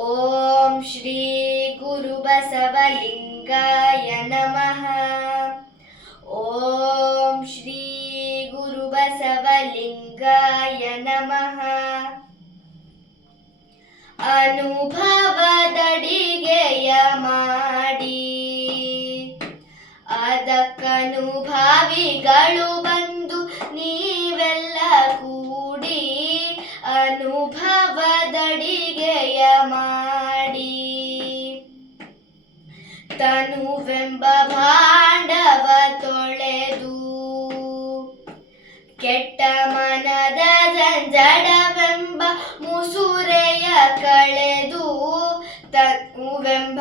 ಓಂ ಶ್ರೀ ಗುರುಬಸವಲಿಂಗಾಯ ನಮಃ ಓಂ ಶ್ರೀ ಗುರುಬಸವಲಿಂಗಾಯ ನಮಃ ಅನುಭವದಡಿಗೆಯ ಮಾಡಿ ಅದಕ್ಕನುಭಾವಿಗಳು ಬಂದು ಮಾಡಿ. ತನುವೆಂಬ ಭಾಂಡವ ತೊಳೆದು ಕೆಟ್ಟ ಮನದ ಜಂಜಡವೆಂಬ ಮುಸುರೆಯ ಕಳೆದು ತನುವೆಂಬ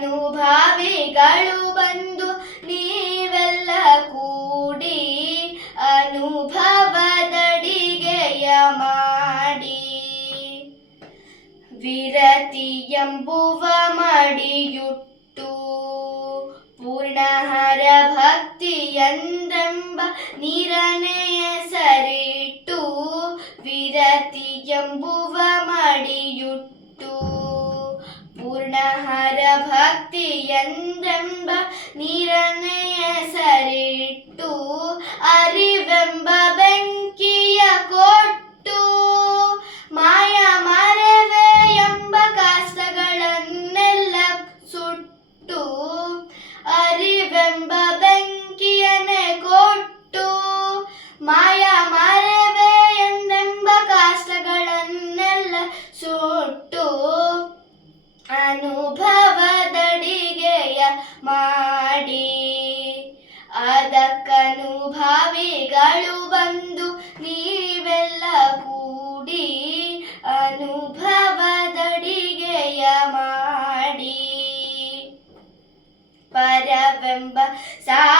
ಅದಕ್ಕನುಭಾವಿಗಳು ಬಂದು ನೀವೆಲ್ಲ ಕೂಡಿ ಅನುಭವದಡಿಗೆಯ ಮಾಡಿ. ವಿರತಿ ಎಂಬುವ ಮಡಿಯುಟ್ಟು ಪೂರ್ಣಹರ ಭಕ್ತಿ ಎಂದೆಂಬ ನಿರನೆಯ ಸರಿಟ್ಟು. ವಿರತಿ ಎಂಬುವ ಮಡಿಯುಟ್ಟು ಪೂರ್ಣಹರ ಭಕ್ತಿ ಎಂದೆಂಬ ನಿರನೆಯ ಸರಿಟ್ಟು ಅರಿವೆಂಬ ಬೆಂಕಿಯ ಕೊಟ್ಟು ಮಾಯ ಮರೆವೆ ಎಂಬ ಕಷ್ಟಗಳನ್ನೆಲ್ಲ ಸುಟ್ಟು ಅರಿವೆಂಬ ಬೆಂಕಿಯನ್ನೇ ಕೊಟ್ಟು ಮಾಯ ಮರೆವೆ ಎಂದೆಂಬ ಕಷ್ಟಗಳನ್ನೆಲ್ಲ ಸುಟ್ಟು ಅನುಭವದಡಿಗೆಯ ಮಾಡಿ. ಅದಕ್ಕನುಭಾವಿಗಳು ಬಂದು ನೀವೆಲ್ಲ ಕೂಡಿ ಅನುಭವದಡಿಗೆಯ ಮಾಡಿ. ಪರವೆಂಬ ಸಾಮಗ್ರಿ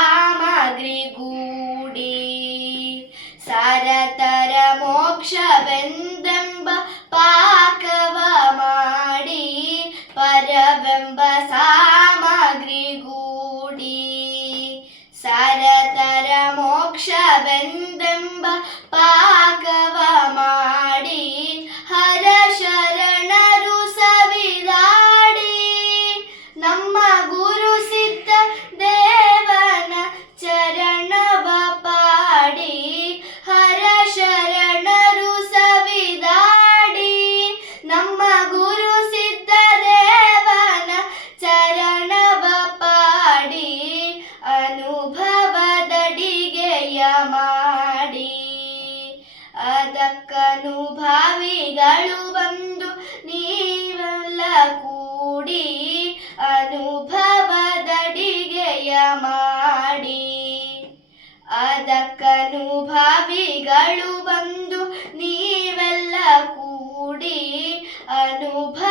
रक्षाबन्धं ಅದಕ್ಕನುಭಾವಿಗಳು ಬಂದು ನೀವೆಲ್ಲ ಕೂಡಿ ಅನುಭವದಡಿಗೆಯ ಮಾಡಿ. ಅದಕ್ಕನುಭಾವಿಗಳು ಬಂದು ನೀವೆಲ್ಲ ಕೂಡಿ ಅನುಭವ